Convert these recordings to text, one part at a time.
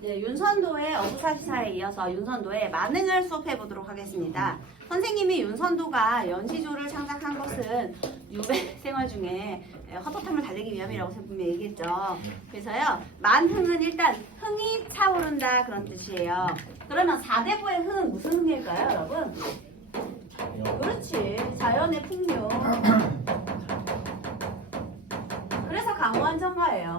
네, 윤선도의 어부사시사에 이어서 윤선도의 만능을 수업해 보도록 하겠습니다. 선생님이 윤선도가 연시조를 창작한 것은 유배 생활 중에 헛헛함을 달래기 위함이라고 분명히 얘기했죠. 그래서요, 만흥은 일단 흥이 차오른다 그런 뜻이에요. 그러면 4대부의 흥은 무슨 흥일까요, 여러분? 그렇지, 자연의 풍요. 그래서 강호한 정가예요.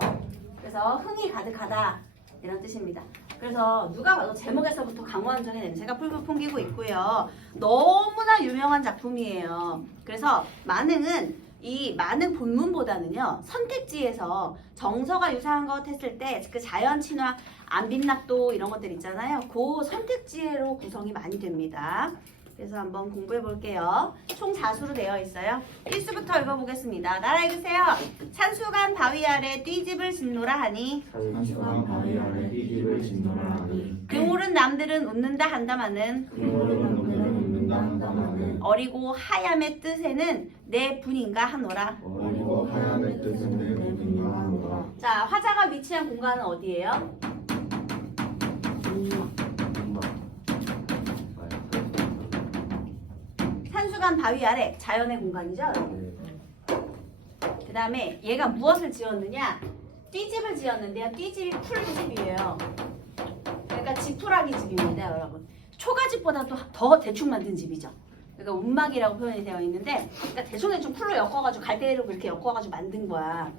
그래서 흥이 가득하다 이런 뜻입니다. 그래서 누가 봐도 제목에서부터 강호한정의 냄새가 풀풀 풍기고 있고요. 너무나 유명한 작품이에요. 그래서 만흥은 이 만흥 본문보다는요, 선택지에서 정서가 유사한 것 했을 때 그 자연 친화, 안빈낙도 이런 것들 있잖아요. 그 선택지로 구성이 많이 됩니다. 그래서 한번 공부해 볼게요. 총 4수로 되어 있어요. 1수부터 읽어보겠습니다. 따라 읽으세요. 산수간 바위 아래 띠집을 짓노라 하니 산수간 바위 아래 띠집을 짓노라 하니 등오른 남들은 웃는다 한다마는 등오른 남들은 웃는다 한다마는 어리고 하얌의 뜻에는 내 분인가 하노라. 어리고 하얀의 뜻은 내 분인가 하노라. 자, 화자가 위치한 공간은 어디예요? 산수간 바위 아래 자연의 공간이죠. 그 다음에 얘가 무엇을 지었느냐? 띠집을 지었는데요. 띠집이 풀집이에요. 그러니까 지푸라기 집입니다, 여러분. 초가집보다 더 대충 만든 집이죠. 그러니까 운막이라고 표현이 되어 있는데, 그러니까 대충 풀로 엮어가지고 갈대로 그렇게 엮어가지고 만든 거야.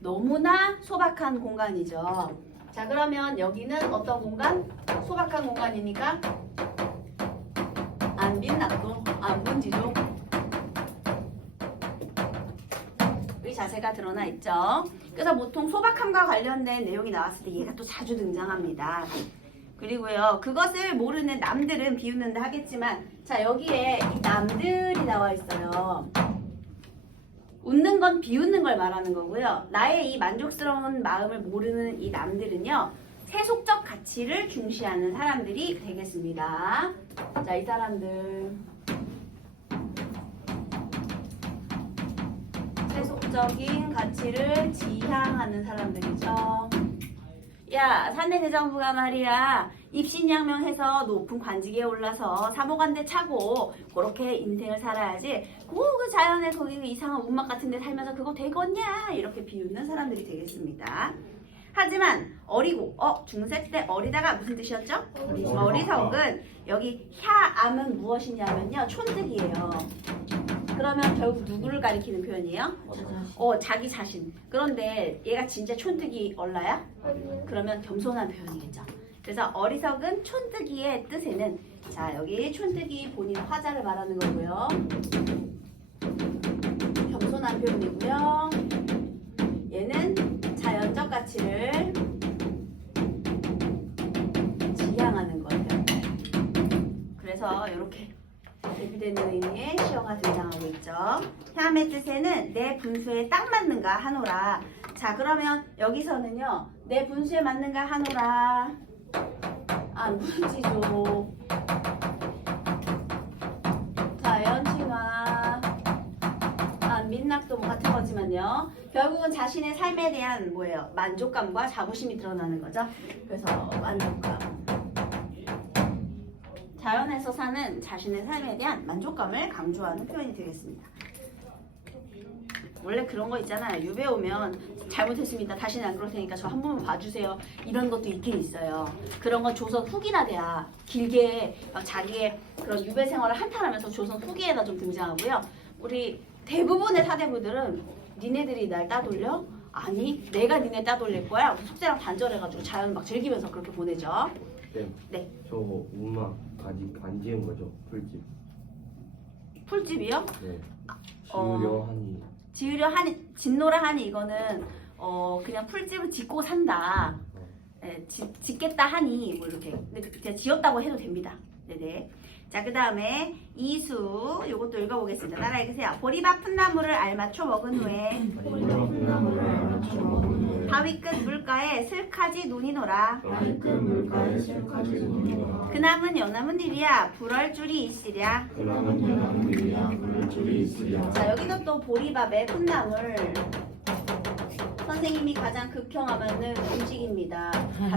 너무나 소박한 공간이죠. 자, 그러면 여기는 어떤 공간? 소박한 공간이니까 안빈낙도, 안분지조 이 자세가 드러나 있죠. 그래서 보통 소박함과 관련된 내용이 나왔을 때 얘가 또 자주 등장합니다. 그리고요, 그것을 모르는 남들은 비웃는다 하겠지만, 자, 여기에 이 남들이 나와 있어요. 웃는 건 비웃는 걸 말하는 거고요. 나의 이 만족스러운 마음을 모르는 이 남들은요, 세속적 가치를 중시하는 사람들이 되겠습니다. 자, 이 사람들 세속적인 가치를 지향하는 사람들이죠. 야, 사내대장부가 말이야, 입신양명해서 높은 관직에 올라서 사모관대 차고 그렇게 인생을 살아야지, 그 자연에 거기 이상한 운막 같은 데 살면서 그거 되겠냐, 이렇게 비웃는 사람들이 되겠습니다. 하지만 어리고, 중세 때 어리다가 무슨 뜻이었죠? 어리석은, 여기 캬암은 무엇이냐면요, 촌득이에요. 그러면 결국 누구를 가리키는 표현이에요? 자기 자신. 그런데 얘가 진짜 촌뜨기 얼라야? 그러면 겸손한 표현이겠죠. 그래서 어리석은 촌뜨기의 뜻에는, 자, 여기 촌뜨기 본인 화자를 말하는 거고요. 겸손한 표현이고요. 얘는 자연적 가치를 지향하는 거예요. 그래서 이렇게 대비되는 의미의 시어가 등장하고 있죠. 향의 뜻에는 내 분수에 딱 맞는가 하노라. 자, 그러면 여기서는요, 내 분수에 맞는가 하노라. 안분지조, 자연친화, 안민낙도 뭐 같은 거지만요, 결국은 자신의 삶에 대한 뭐예요? 만족감과 자부심이 드러나는 거죠. 그래서 만족감. 자연에서 사는 자신의 삶에 대한 만족감을 강조하는 표현이 되겠습니다. 원래 그런 거 있잖아요. 유배 오면 잘못했습니다, 다시는 안 그럴 테니까 저 한 번만 봐주세요, 이런 것도 있긴 있어요. 그런 건 조선 후기나 돼야 길게 자기의 그런 유배 생활을 한탄하면서 조선 후기에다 좀 등장하고요. 우리 대부분의 사대부들은 니네들이 날 따돌려? 아니, 내가 니네 따돌릴 거야. 숙제랑 단절해가지고 자연 막 즐기면서 그렇게 보내죠. 네. 저 운막 아직 안 지은 거죠? 풀집. 풀집이요? 네. 지으려 하니. 짓노라 하니 이거는 그냥 풀집을 짓고 산다. 네, 짓겠다 하니 뭐 이렇게. 근데 그냥 지었다고 해도 됩니다. 네네. 자, 그 다음에 이수, 요것도 읽어보겠습니다. 따라 읽으세요. 보리밥 풋나물을 알맞춰 먹은 후에 바위 끝 물가에 슬카지 논이노라. 그 남은 여남은 일이야 불얼 줄이 있으랴. 자, 여기도 또 보리밥에 풋나물, 선생님이 가장 극혐하는 음식입니다.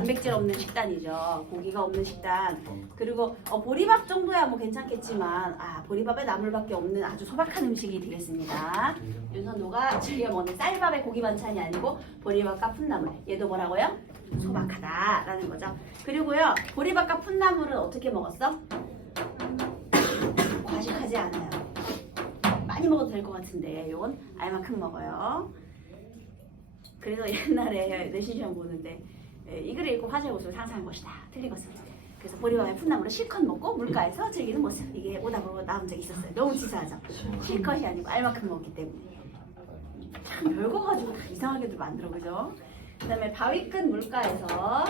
단백질 없는 식단이죠. 고기가 없는 식단. 그리고 보리밥 정도야 뭐 괜찮겠지만 보리밥에 나물밖에 없는 아주 소박한 음식이 되겠습니다. 윤선도가 즐겨 먹는 쌀밥에 고기 반찬이 아니고 보리밥과 풋나물. 얘도 뭐라고요? 소박하다라는 거죠. 그리고요 보리밥과 풋나물은 어떻게 먹었어? 과식하지 않아요. 많이 먹어도 될 것 같은데 이건 알만큼 먹어요. 그래서 옛날에 내신 시험 보는데 이 글을 읽고 화제의 모습을 상상한 것이다. 틀린 것은. 그래서 보리밥에 풋나물을 실컷 먹고 물가에서 즐기는 모습. 이게 오답으로 나온 적이 있었어요. 너무 치사하죠. 실컷이 아니고 알만큼 먹기 때문에. 참 별거 가지고 다 이상하게도 만들어 그죠? 그 다음에 바위 끝 물가에서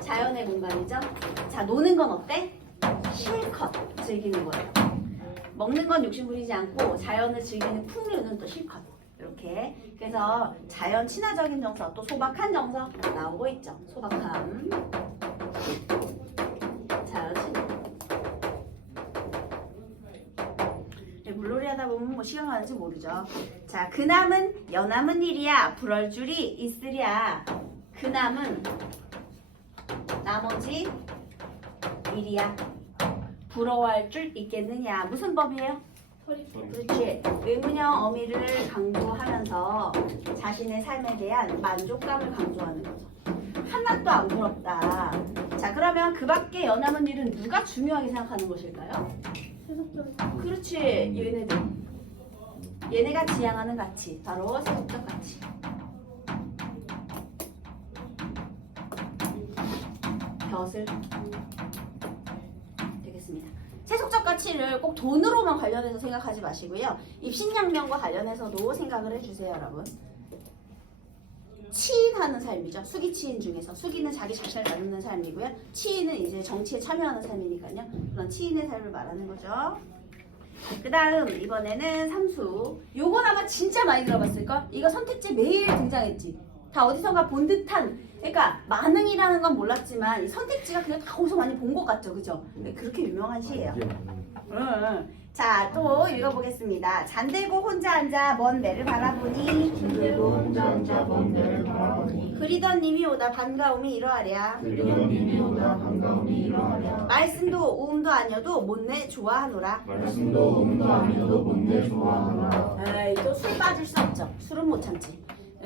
자연의 공간이죠. 자 노는 건 어때? 실컷 즐기는 거예요. 먹는 건 욕심 부리지 않고 자연을 즐기는 풍류는 또 실컷. 이렇게 그래서 자연 친화적인 정서 또 소박한 정서 나오고 있죠. 소박함 자연 친화. 물놀이 하다 보면 뭐 시간 가는지 모르죠. 자 그남은 여남은 일이야 불얼 줄이 있으랴. 그남은 나머지 일이야. 부러워할 줄 있겠느냐. 무슨 법이에요? 그렇지. 의문형 어미를 강조하면서 자신의 삶에 대한 만족감을 강조하는 거죠. 하나도 안 부럽다. 자 그러면 그 밖에 여남은 일은 누가 중요하게 생각하는 것일까요? 그렇지. 얘네들. 얘네가 지향하는 가치. 바로 세속적 가치. 벼슬. 되겠습니다. 세속적 가치를 꼭 돈으로만 관련해서 생각하지 마시고요. 입신양명과 관련해서도 생각을 해주세요, 여러분. 치인하는 삶이죠. 수기 치인 중에서 수기는 자기 자신을 나누는 삶이고요. 치인은 이제 정치에 참여하는 삶이니까요. 그런 치인의 삶을 말하는 거죠. 그 다음 이번에는 삼수. 요건 아마 진짜 많이 들어봤을걸? 이거 선택지 매일 등장했지. 다 어디선가 본 듯한. 그러니까 만능이라는 건 몰랐지만 이 선택지가 그냥 다 어디서 많이 본 것 같죠, 그죠? 그렇게 유명한 시예요. 자, 또 읽어보겠습니다. 잠들고 혼자 앉아 먼 매를 바라보니 잠들고 혼자 앉아 먼 데를 바라보니 그리던 님이 오다 반가움이 이러하랴. 그리던 님이 오다 반가움이 이러하랴. 말씀도 우음도 아니어도 못내 좋아하노라. 말씀도 음도 아니어도 못내 좋아하노라. 에이, 또 술 빠질 수 없죠. 술은 못 참지.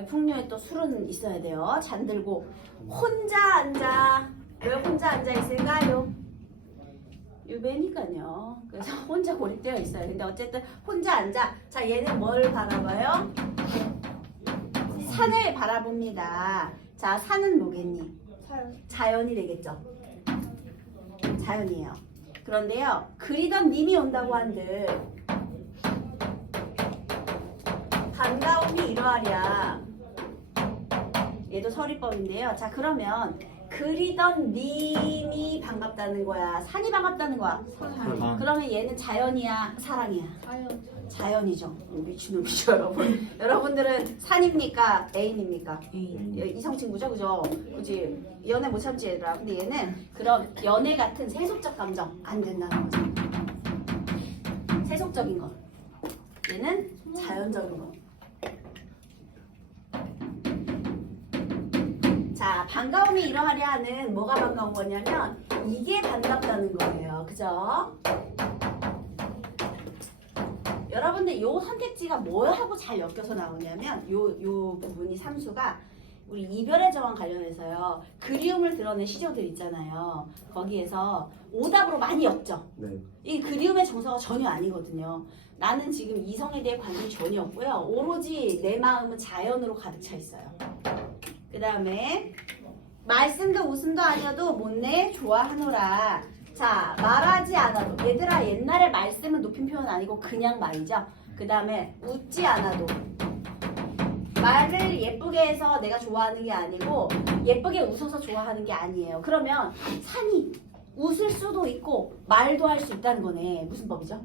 풍류에 또 술은 있어야 돼요. 잠들고 혼자 앉아. 왜 혼자 앉아 있을까요? 유배니까요. 그래서 혼자 고립되어 있어요. 근데 어쨌든 혼자 앉아. 자, 얘는 뭘 바라봐요? 산을 바라봅니다. 자, 산은 뭐겠니? 자연이 되겠죠. 자연이에요. 그런데요, 그리던 님이 온다고 한들 반가움이 이러하랴. 얘도 서리법인데요. 자, 그러면 그리던 님이 반갑다는 거야? 산이 반갑다는 거야? 산. 그러면 얘는 자연이야? 사랑이야? 자연이죠. 미친놈이죠, 여러분. 여러분들은 산입니까? 애인입니까? 이성 친구죠, 그죠? 그지? 연애 못 참지 얘들아. 근데 얘는 그런 연애 같은 세속적 감정 안 된다는 거죠. 세속적인 거. 얘는 자연적인 거. 자, 반가움이 이러하려 하는 뭐가 반가운 거냐면 이게 반갑다는 거예요. 그죠? 여러분들 요 선택지가 뭐하고 잘 엮여서 나오냐면 요 부분이 삼수가 우리 이별의 저항 관련해서요. 그리움을 드러낸 시조들 있잖아요. 거기에서 오답으로 많이 엮죠. 네. 이 그리움의 정서가 전혀 아니거든요. 나는 지금 이성에 대해 관심이 전혀 없고요. 오로지 내 마음은 자연으로 가득 차 있어요. 그 다음에 말씀도 웃음도 아니어도 못내 좋아하노라. 자, 말하지 않아도. 얘들아, 옛날에 말씀은 높임 표현 아니고 그냥 말이죠. 그 다음에 웃지 않아도. 말을 예쁘게 해서 내가 좋아하는 게 아니고 예쁘게 웃어서 좋아하는 게 아니에요. 그러면 산이 웃을 수도 있고 말도 할 수 있다는 거네. 무슨 법이죠?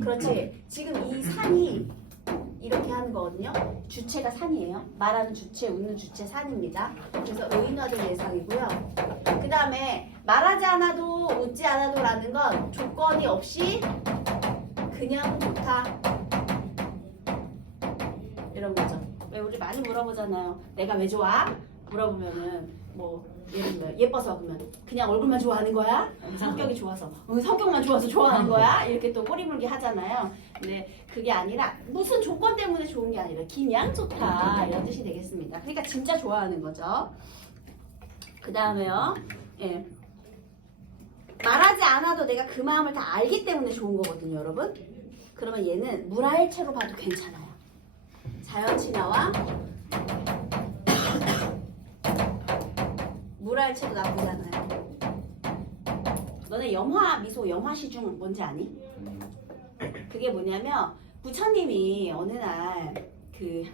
그렇지. 지금 이 산이 이렇게 하는 거거든요. 주체가 산이에요. 말하는 주체, 웃는 주체 산입니다. 그래서 의인화된 예상이고요. 그 다음에 말하지 않아도 웃지 않아도 라는 건 조건이 없이 그냥 좋다. 이런 거죠. 왜 우리 많이 물어보잖아요. 내가 왜 좋아? 물어보면은 뭐 예를 들면 예뻐서 그러면 그냥 얼굴만 좋아하는 거야? 성격이 좋아서 성격만 좋아서 좋아하는 거야? 이렇게 또 꼬리물기 하잖아요. 근데 그게 아니라 무슨 조건 때문에 좋은 게 아니라 그냥 좋다 이런 뜻이 되겠습니다. 그러니까 진짜 좋아하는 거죠. 그 다음에요. 예. 말하지 않아도 내가 그 마음을 다 알기 때문에 좋은 거거든요, 여러분. 그러면 얘는 물화일체로 봐도 괜찮아요. 자연친화와 물화일체도 나쁘지 않아요. 너네 영화 미소 영화 시중 뭔지 아니? 그게 뭐냐면 부처님이 어느 날 그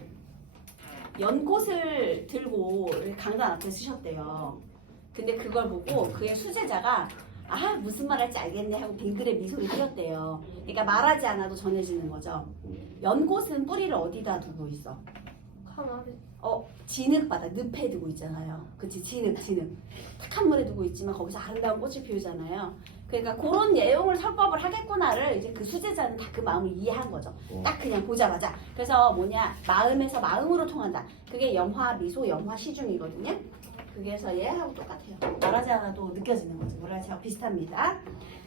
연꽃을 들고 강단 앞에 쓰셨대요. 근데 그걸 보고 그의 수제자가 아 무슨 말 할지 알겠네 하고 빙그레 미소를 띄었대요. 그러니까 말하지 않아도 전해지는 거죠. 연꽃은 뿌리를 어디다 두고 있어? 가만히. 진흙바다 늪에 두고 있잖아요. 그치 진흙 탁한 물에 두고 있지만 거기서 아름다운 꽃을 피우잖아요. 그러니까 그런 내용을 설법을 하겠구나를 이제 그 수제자는 다 그 마음을 이해한 거죠. 딱 그냥 보자마자. 그래서 뭐냐 마음에서 마음으로 통한다. 그게 염화 미소 염화 시중이거든요. 그게서 얘하고 똑같아요. 말하지 않아도 느껴지는 거죠. 물화일체하고 비슷합니다.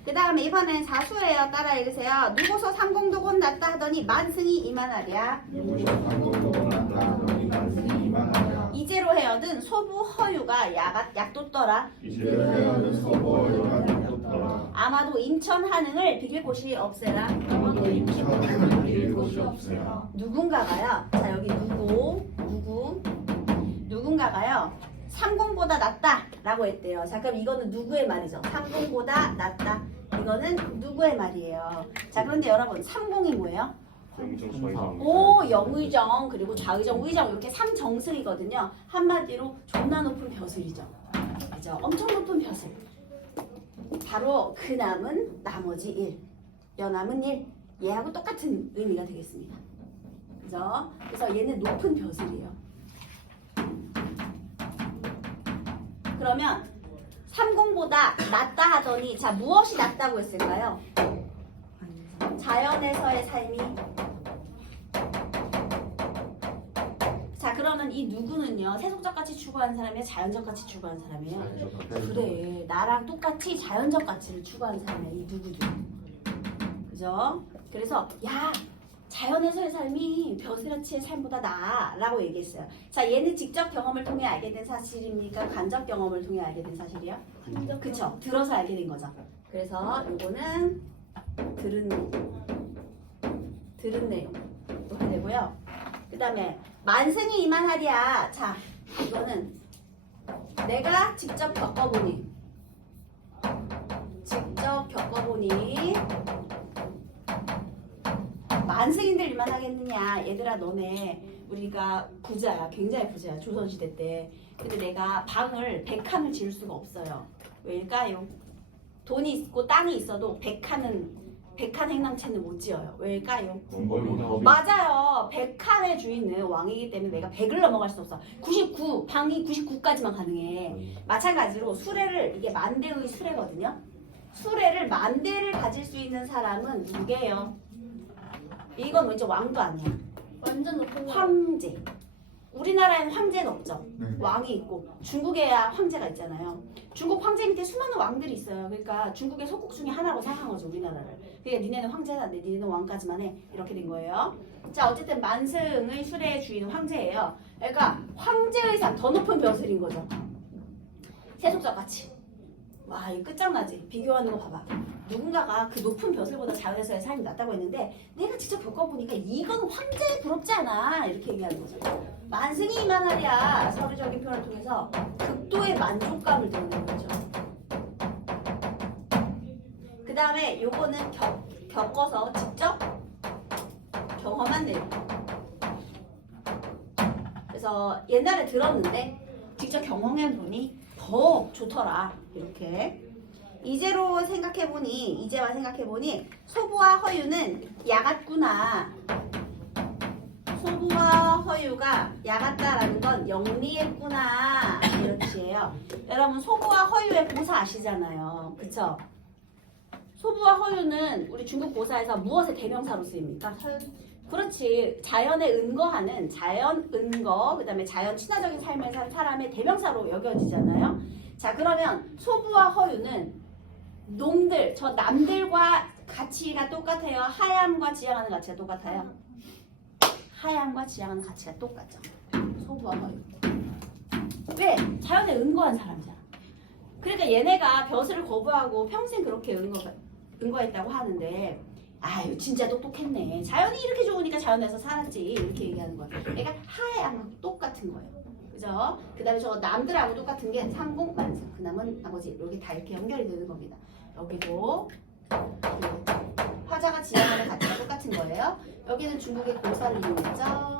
그 다음에 이번엔 사수예요. 따라 읽으세요. 누구소 삼공도곤 났다 하더니 만승이 이만하랴. 누구소 삼공도곤 났다 하더니 만승이 이만하랴. 이제로 헤어든 소부 허유가 약돋더라. 이제로 헤어든 소부 허유가 약돋더라. 아마도 인천 한흥을 비길 곳이 없애라. 아마도 인천을 비길 곳이 없으라. 누군가가요. 자 여기 누군가가요. 삼공보다 낫다 라고 했대요. 자 그럼 이거는 누구의 말이죠? 삼공보다 낫다. 이거는 누구의 말이에요. 자 그런데 여러분 삼공이 뭐예요? 오 영의정 그리고 좌의정 우의정 이렇게 삼정승이거든요. 한마디로 존나 높은 벼슬이죠. 그죠? 엄청 높은 벼슬. 바로 그 남은 나머지 일 여남은 일 얘하고 똑같은 의미가 되겠습니다. 그죠? 그래서 얘는 높은 벼슬이에요. 그러면 삼공보다 낫다 하더니 자 무엇이 낫다고 했을까요? 자연에서의 삶이. 자 그러면 이 누구는요 세속적 가치 추구하는 사람이에요 자연적 가치 추구하는 사람이에요? 그래 나랑 똑같이 자연적 가치를 추구하는 사람이야 이 누구도. 그죠? 그래서 야 자연에서의 삶이 벼슬아치의 삶보다 나아 라고 얘기했어요. 자 얘는 직접 경험을 통해 알게 된 사실입니까? 간접 경험을 통해 알게 된 사실이요? 그쵸 들어서 알게 된 거죠. 그래서 요거는 들은 내용 또 해야 되고요. 그 다음에 만승이 이만하랴. 자 이거는 내가 직접 겪어보니 만승인들 이만하겠느냐. 얘들아 너네 우리가 부자야 굉장히 부자야 조선시대 때. 근데 내가 방을 100칸을 지을 수가 없어요. 왜일까요? 돈이 있고 땅이 있어도 100칸 행랑채는 못 지어요. 왜일까요? 맞아요. 100칸의 주인은 왕이기 때문에 내가 100을 넘어갈 수 없어. 방이 99까지만 가능해. 마찬가지로 수레를 이게 만대의 수레거든요. 수레를 만대를 가질 수 있는 사람은 누구예요? 이건 왠지 왕도 아니야. 완전 높은 거. 황제. 우리나라에는 황제는 없죠. 네. 왕이 있고 중국에야 황제가 있잖아요. 중국 황제 밑에 수많은 왕들이 있어요. 그러니까 중국의 속국 중에 하나라고 생각한 거죠 우리나라를. 그러니까 니네는 황제가 안 돼. 니네는 왕까지만 해. 이렇게 된 거예요. 자 어쨌든 만승의 수레의 주인은 황제예요. 그러니까 황제의 삶 더 높은 벼슬인 거죠. 세속적 가치. 와 이거 끝장나지. 비교하는 거 봐봐. 누군가가 그 높은 벼슬보다 자연에서의 삶이 낫다고 했는데 내가 직접 겪어보니까 이건 황제에 부럽지 않아 이렇게 얘기하는 거죠. 만승이 이만하랴. 서류적인 표현을 통해서 극도의 만족감을 드러내는 거죠. 그 다음에 요거는 겪어서 직접 경험한 내용. 그래서 옛날에 들었는데 직접 경험해 보니 더 좋더라 이렇게. 이제와 생각해보니 소부와 허유는 야같구나. 소부와 허유가 야같다라는 건 영리했구나 이런 뜻이에요. 여러분 소부와 허유의 고사 아시잖아요. 그쵸? 소부와 허유는 우리 중국 고사에서 무엇의 대명사로 쓰입니까? 그렇지. 자연에 은거하는 자연 은거, 그다음에 자연 친화적인 삶을 산 사람의 대명사로 여겨지잖아요. 자, 그러면 소부와 허유는 놈들, 저 남들과 가치가 똑같아요. 하향과 지향하는 가치가 똑같아요. 하향과 지향하는 가치가 똑같죠. 소부와 허유. 왜? 자연에 은거한 사람이잖아. 그러니까 얘네가 벼슬을 거부하고 평생 그렇게 은거했다고 하는데, 아유 진짜 똑똑했네. 자연이 이렇게 좋으니까 자연에서 살았지. 이렇게 얘기하는 거야. 그러니까 하향하고 똑같은 거예요. 그죠? 그 다음에 저 남들하고 똑같은 게 상공만성. 그 남은 나머지 이렇게 다 이렇게 연결이 되는 겁니다. 여기도 화자가 지향하는 가치가 똑같은 거예요. 여기는 중국의 고사를 이용했죠.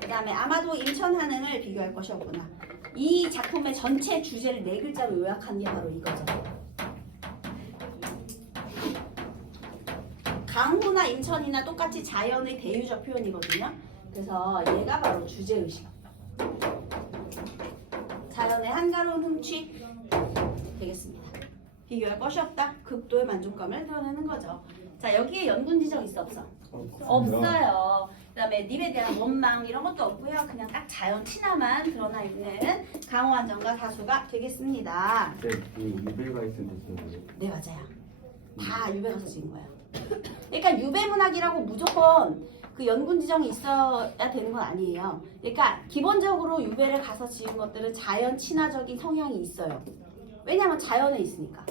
그 다음에 아마도 인천하는을 비교할 것이 없구나. 이 작품의 전체 주제를 4글자로 요약한 게 바로 이거죠. 강호나 인천이나 똑같이 자연의 대유적 표현이거든요. 그래서 얘가 바로 주제의식. 자연의 한가로운 훔치 되겠습니다. 비교할 것이 없다. 극도의 만족감을 드러내는 거죠. 자, 여기에 연군지정 있어 없어? 없어요. 그 다음에 님에 대한 원망 이런 것도 없고요. 그냥 딱 자연 친화만 드러나 있는 강호한 점과 다수가 되겠습니다. 네, 그 유배가 있을 때 쓰는 거예요. 네, 맞아요. 다 유배 가서 지은 거예요. 그러니까 유배문학이라고 무조건 그 연군 지정이 있어야 되는 건 아니에요. 그러니까 기본적으로 유배를 가서 지은 것들은 자연 친화적인 성향이 있어요. 왜냐하면 자연에 있으니까.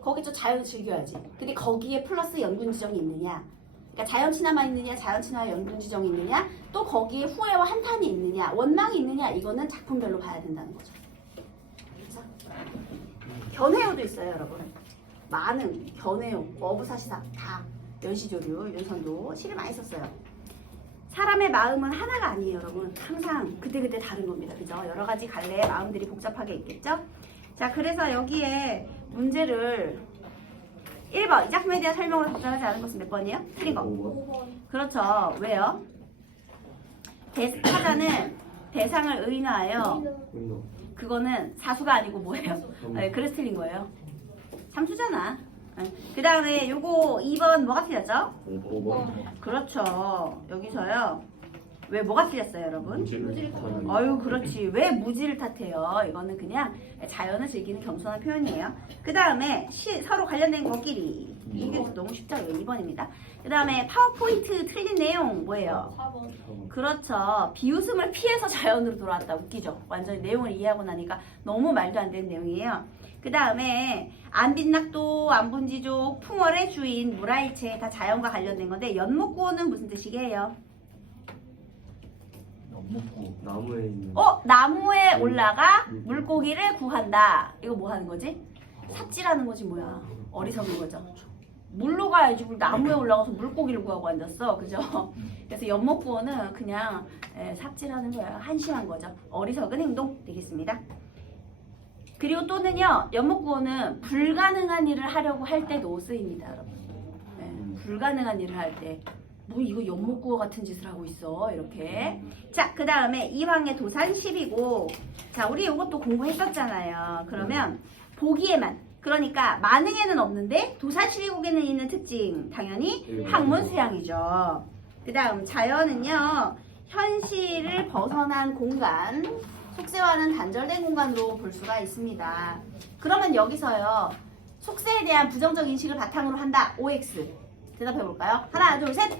거기 좀 자연을 즐겨야지. 근데 거기에 플러스 연군 지정이 있느냐? 그러니까 자연 친화만 있느냐, 자연 친화와 연군 지정이 있느냐, 또 거기에 후회와 한탄이 있느냐, 원망이 있느냐, 이거는 작품별로 봐야 된다는 거죠. 그렇죠? 견해요도 있어요, 여러분. 많은 견해요, 어부사시사 다 연시조류, 연선도 시를 많이 썼어요. 사람의 마음은 하나가 아니에요, 여러분. 항상 그때그때 다른 겁니다. 그죠? 여러 가지 갈래의 마음들이 복잡하게 있겠죠? 자, 그래서 여기에 문제를 1번, 이 작품에 대한 설명으로 답변하지 않은 것은 몇 번이에요? 틀린 거. 5번. 그렇죠. 왜요? 타자는 대상을 의인화하여 은거. 그거는 사수가 아니고 뭐예요? 네, 그래서 틀린 거예요. 삼수잖아. 그 다음에 요거 2번 뭐가 틀렸죠? 5번. 그렇죠. 여기서요. 왜 뭐가 틀렸어요, 여러분? 무지를 탓하는 아유, 그렇지. 왜 무지를 탓해요? 이거는 그냥 자연을 즐기는 겸손한 표현이에요. 그 다음에 서로 관련된 것끼리. 이게 너무 쉽죠? 2번입니다. 그 다음에 파워포인트 틀린 내용 뭐예요? 4번. 그렇죠. 비웃음을 피해서 자연으로 돌아왔다. 웃기죠? 완전히 내용을 이해하고 나니까 너무 말도 안 되는 내용이에요. 그 다음에 안빈낙도, 안분지족, 풍월의 주인, 무라일체 다 자연과 관련된 건데 연목구호는 무슨 뜻이게요? 나무에 있는. 나무에 올라가 물고기를 구한다. 이거 뭐 하는 거지? 삽질하는 거지 뭐야. 어리석은 거죠. 물로 가야지 물 나무에 올라가서 물고기를 구하고 앉았어. 그죠? 그래서 연목구호는 그냥 삽질하는 거야. 한심한 거죠. 어리석은 행동 되겠습니다. 그리고 또는요, 연목구호는 불가능한 일을 하려고 할 때도 쓰입니다, 여러분. 불가능한 일을 할 때. 뭐 이거 연목구호 같은 짓을 하고 있어, 이렇게. 자, 그 다음에 이황의 도산 10이고, 자, 우리 이것도 공부했었잖아요. 그러면 보기에만, 그러니까 만흥에는 없는데 도산 12곡에는 있는 특징, 당연히 학문 수양이죠. 그 다음 자연은요, 현실을 벗어난 공간, 속세와는 단절된 공간으로 볼 수가 있습니다. 그러면 여기서요, 속세에 대한 부정적 인식을 바탕으로 한다. OX. 대답해 볼까요? 하나, 둘, 셋.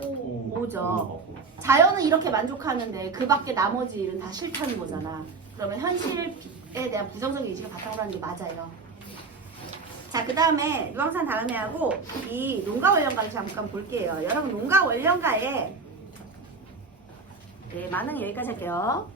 5죠. 자연은 이렇게 만족하는데 그 밖에 나머지 일은 다 싫다는 거잖아. 그러면 현실에 대한 부정적 인식을 바탕으로 하는 게 맞아요. 자, 그 다음에 유황산 다음에 하고 이 농가 원령가를 잠깐 볼게요. 여러분 농가 원령가에 만능 여기까지 할게요.